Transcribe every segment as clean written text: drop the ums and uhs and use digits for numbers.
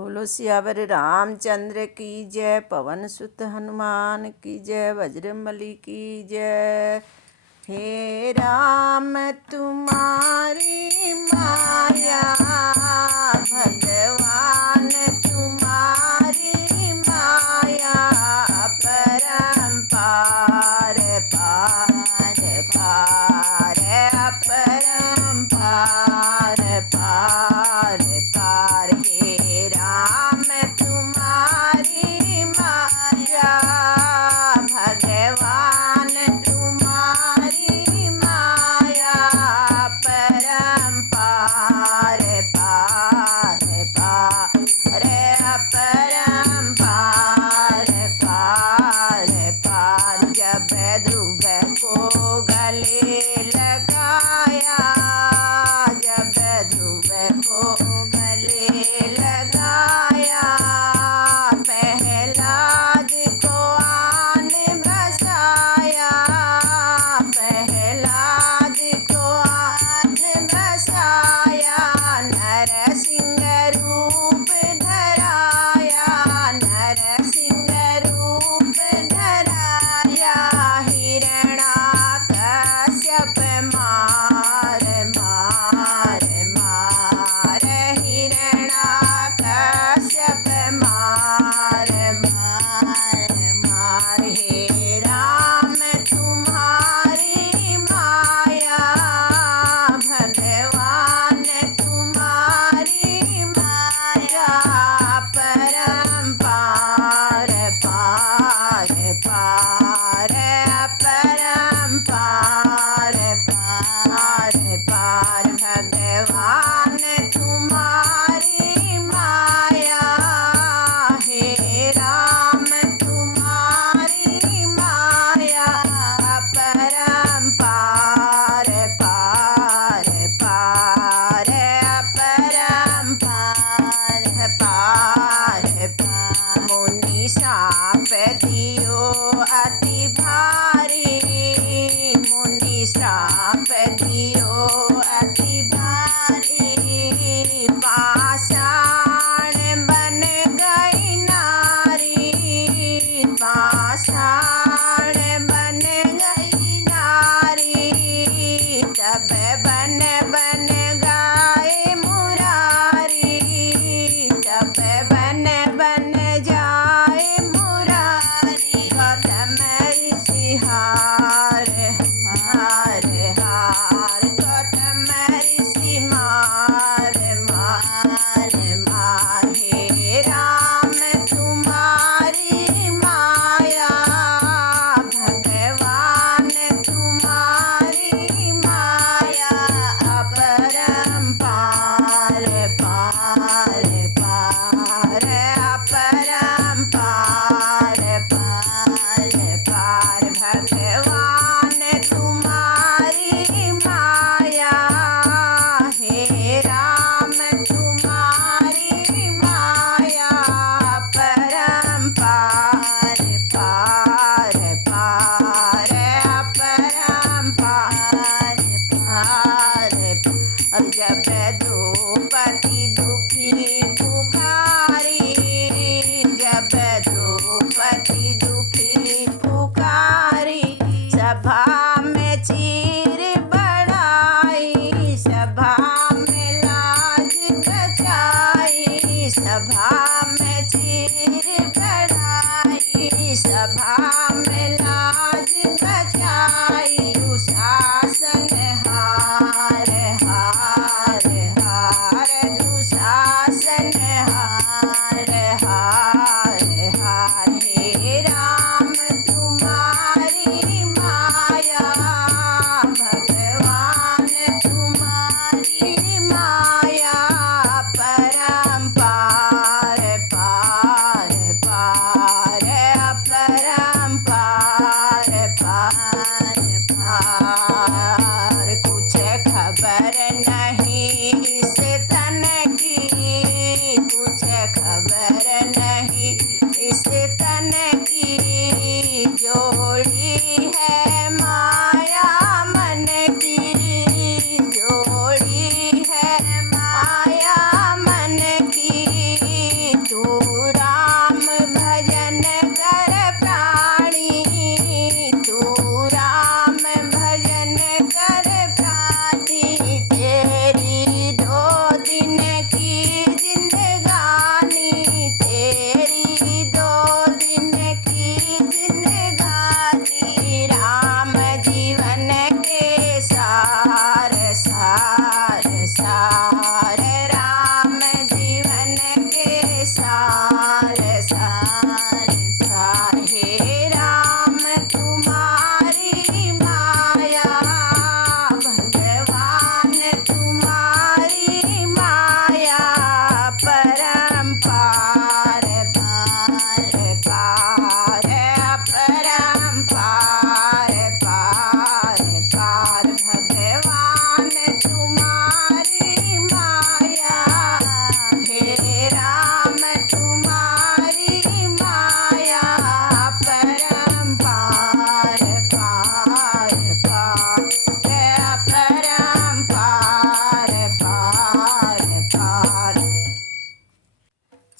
बोलो सियावर रामचंद्र की जय, पवन सुत हनुमान की जय, बजरंगबली की जय। हे राम तुम्हारी माया, भगवान तुम्हारी माया, परम्पार पार पार, अपरम्पार पार पार। हे राम तुम्हारी माया, भगवान तुम्हारी माया, परम्पार पार पार, अपरम्पार पार पार। जब ध्रुव को गले लगाया, जब ध्रुव को गले लगाया, प्रहलाद को आन बसाया, प्रहलाद को आन बसाया। नरसिंह रूप धराया, नरसिंह रूप धराया। हिरण्याकश्यप मार मार मार, हिरण्याकश्यप मार मार मार। हे राम तुम्हारी माया, भगवान तुम्हारी माया, परम्पार पार पार, अपरम्पार पार पार। भगवान तुम्हारी माया, हे राम तुम्हारी माया, परम्पार पार पार, अपरम्पार पार पार। मुनि श्राप दियो अति भारी, मुनि श्राप दियो अति भारी। पाषाण बन गई नारी, पाषाण बन गई नारी। तब बन बन गाए मुरारी, तब बन बन जाए मुरारी। गौतम ऋषि हार हार हार, गौतम ऋषि मार मार मार। हे राम तुम्हारी माया, भगवान तुम्हारी माया, अपरम्पार पार पार, अपरम्पार पार पार। भगवान तुम्हारी माया, हे राम तुम्हारी माया, परम्पार पार पार, अपरम्पार पार। अब जब द्रौपदी दुखी पुकारी, जब द्रौपदी दुखी पुकारी, सभा में चीर बढ़ाई, सभा में लाज बचाई, सभा में चीर बढ़ाई, सभा में लाज बचाई। दुशासन हार हार हार, दुशासन हार हार हार। हे राम तुम्हारी माया, भगवान तुम्हारी माया, परम्पार पार पार, अपरम्पार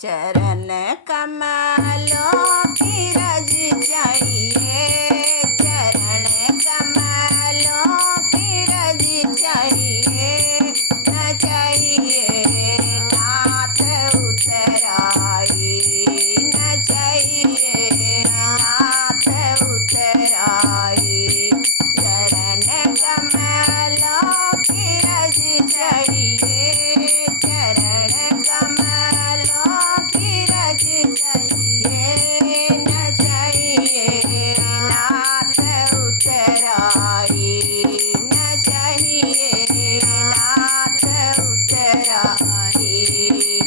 चरण कमलों की रज चाहिए, चरण कमलों की रज चाहिए, न चाहिए नाथ उतराई, न चाहिए नाथ उतराई। चरण कमलों की रज चाहिए, चरण कमलों की रज चाहिए, न चाहिए नाथ उतराई, न चाहिए नाथ उतराई।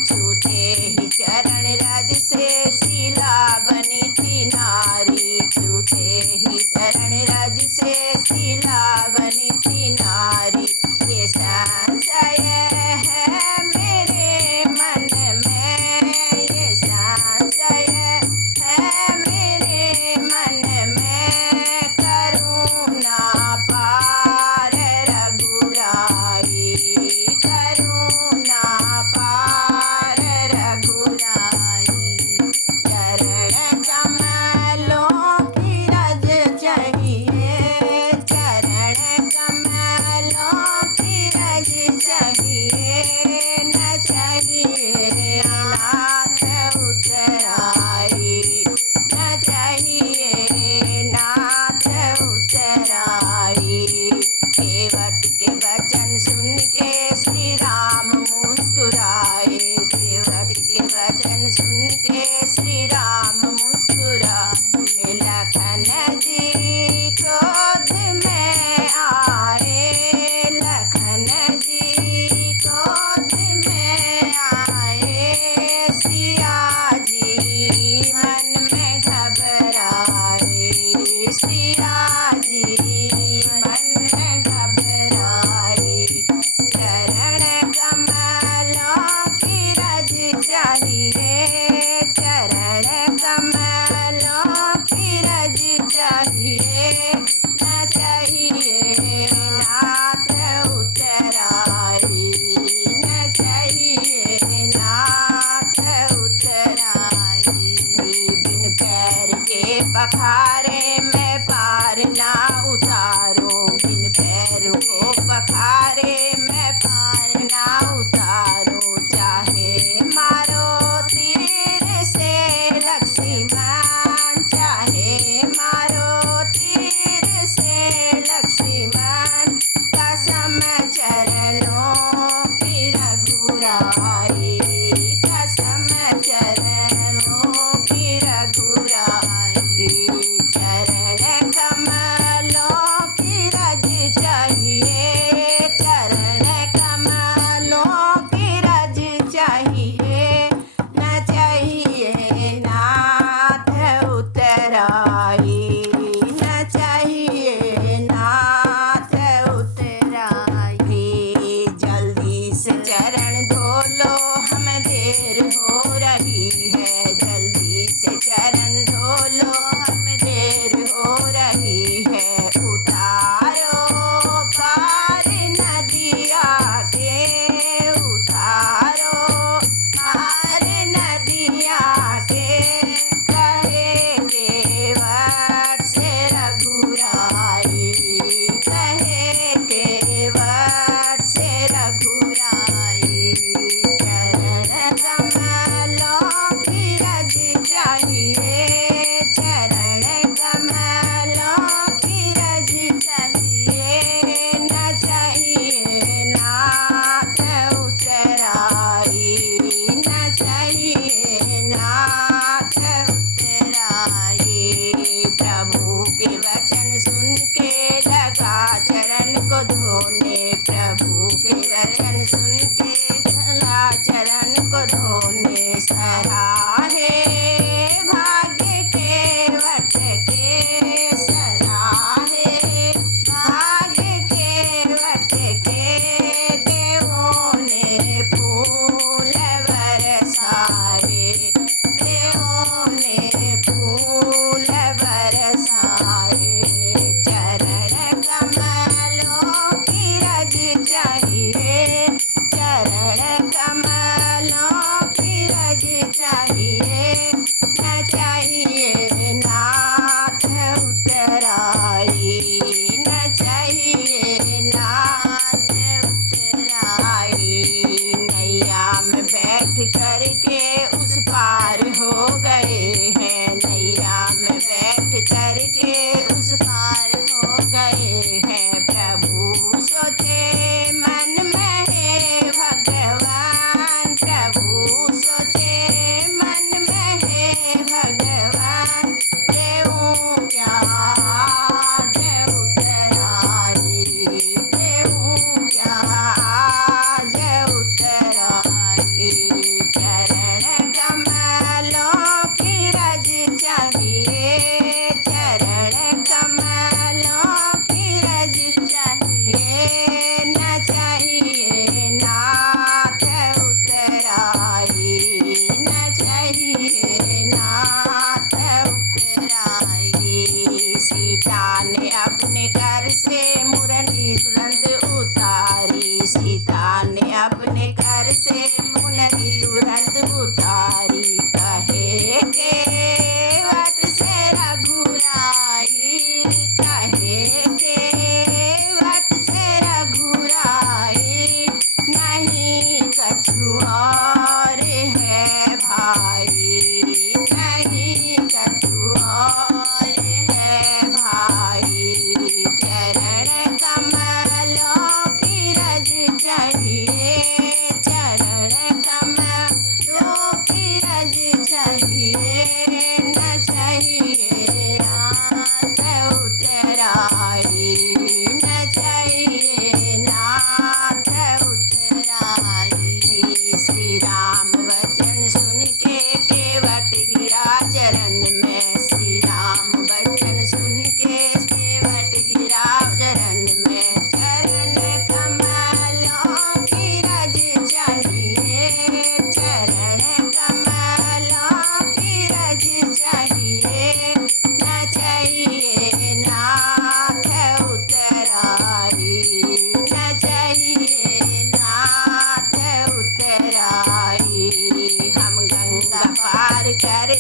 छूते ही चरण रज से शीला बनी थी नारी, छूते ही चरण रज से शीला बनी थी नारी। ये संशय है मेरे मन में, ये संशय है मेरे मन में, करुणा पार रघुराई, करुणा पार रघुराई। चरण कमलों की रज चाहिए, चरण कमलों की रज चाहिए, न चाहिए नाथ उतराई, न चाहिए नाथ उतराई। केवट के वचन सुन के श्री राम मुस्कुराए, केवट के वचन सुन के श्री राम मुस्कुराए। लखन जी क्रोध में आए, लखन जी क्रोध में आए, सिया जी मन में घबराए, सिया जी मन में घबराए। चरण कमलों की रज चाहिए, चरण कमलों की रज चाहिए, न चाहिए नाथ उतराई, न चाहिए नाथ उतराई। बिन पैर के पखारे मैं पार ना उतारूं, बिन पैर को पखारे मैं पार ना उतारूं। चाहे मारो तीर से लक्ष्मण, चाहे मारो तीर से लक्ष्मण, कसम चरणों की रघुराई, कसम चरणों की रघुराई।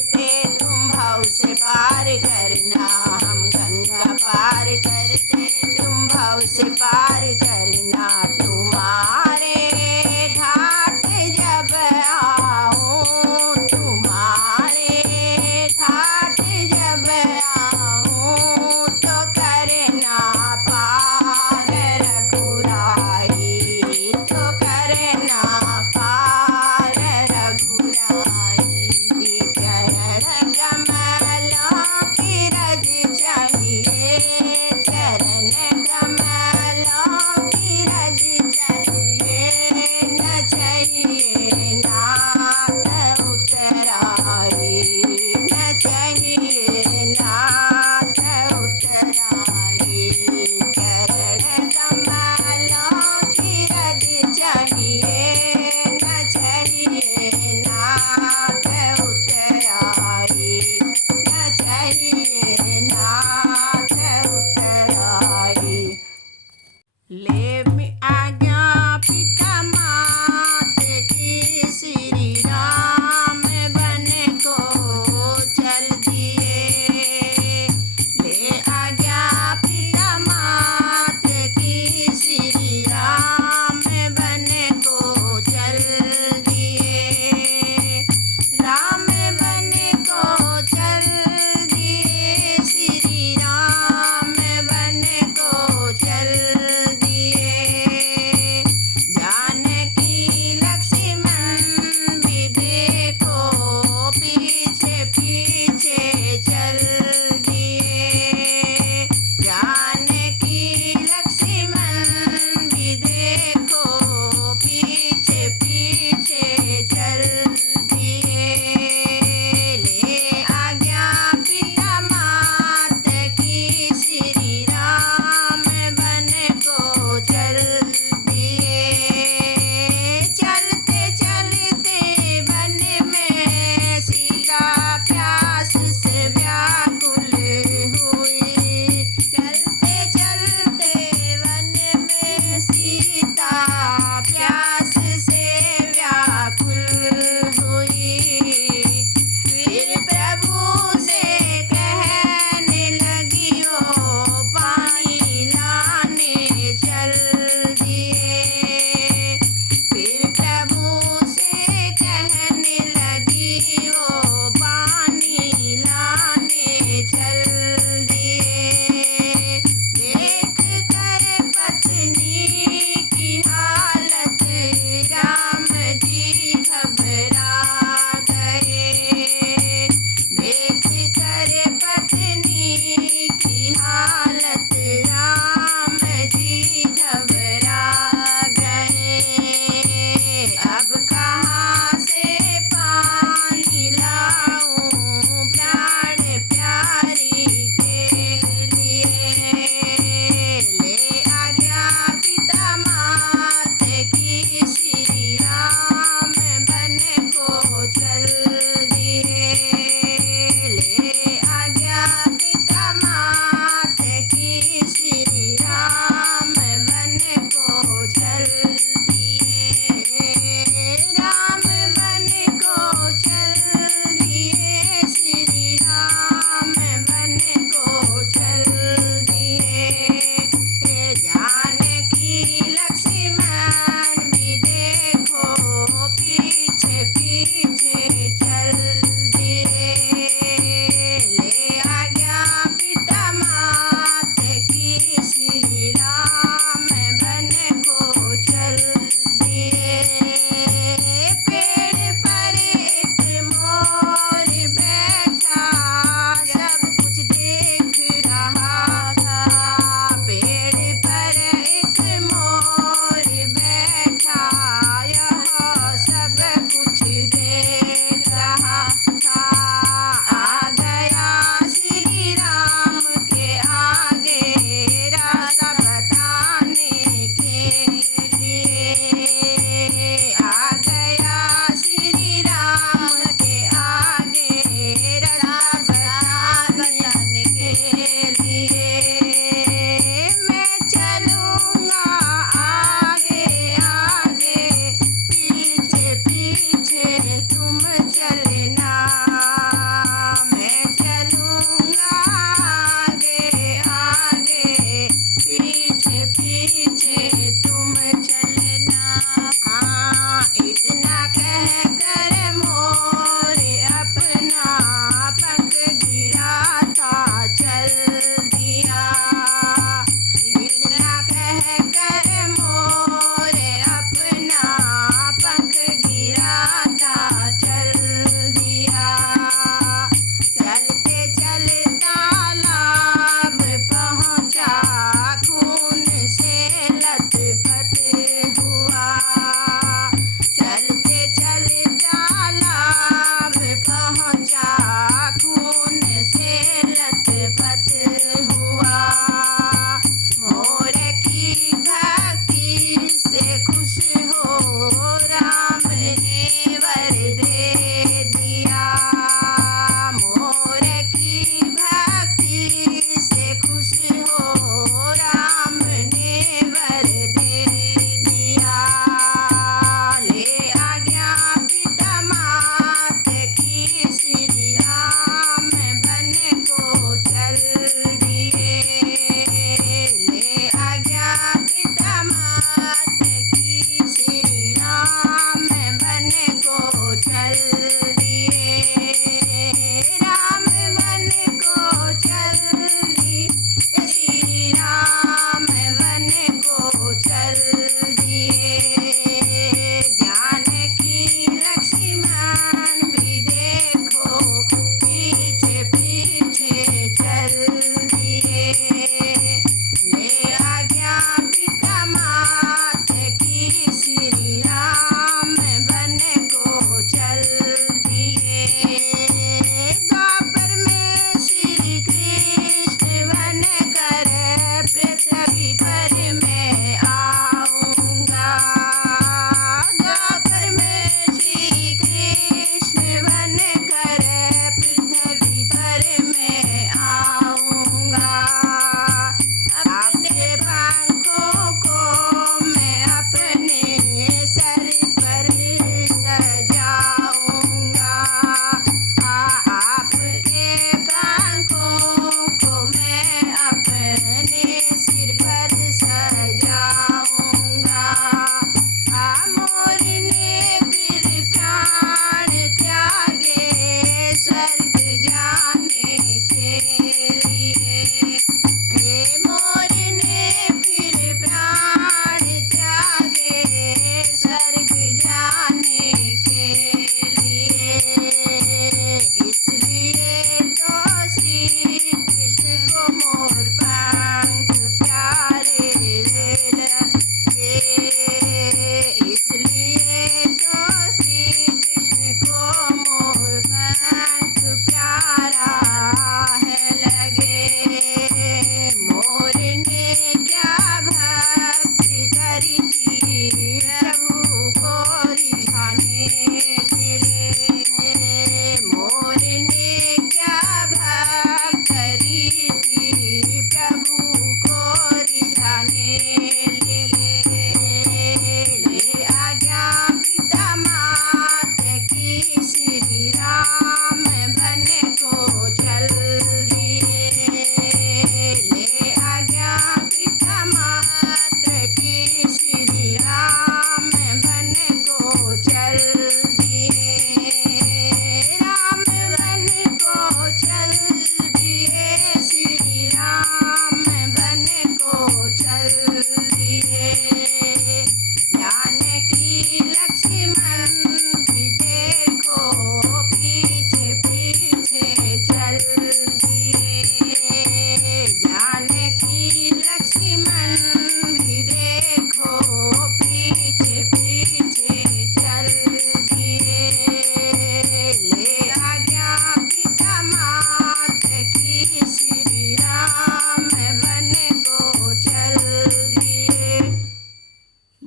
करते तुम भव से पार करना, हम गंगा पार करते तुम भव से पार करना। तुम्हारे घाट जब आऊं, तुम्हारे घाट जब आऊं, तो करना पार रघुराई, तो करना पार रघुराई। चरण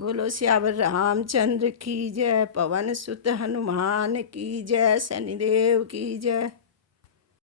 बोलो श्यावर रामचंद्र की जय, पवन सुत हनुमान की जय, शनिदेव की जय।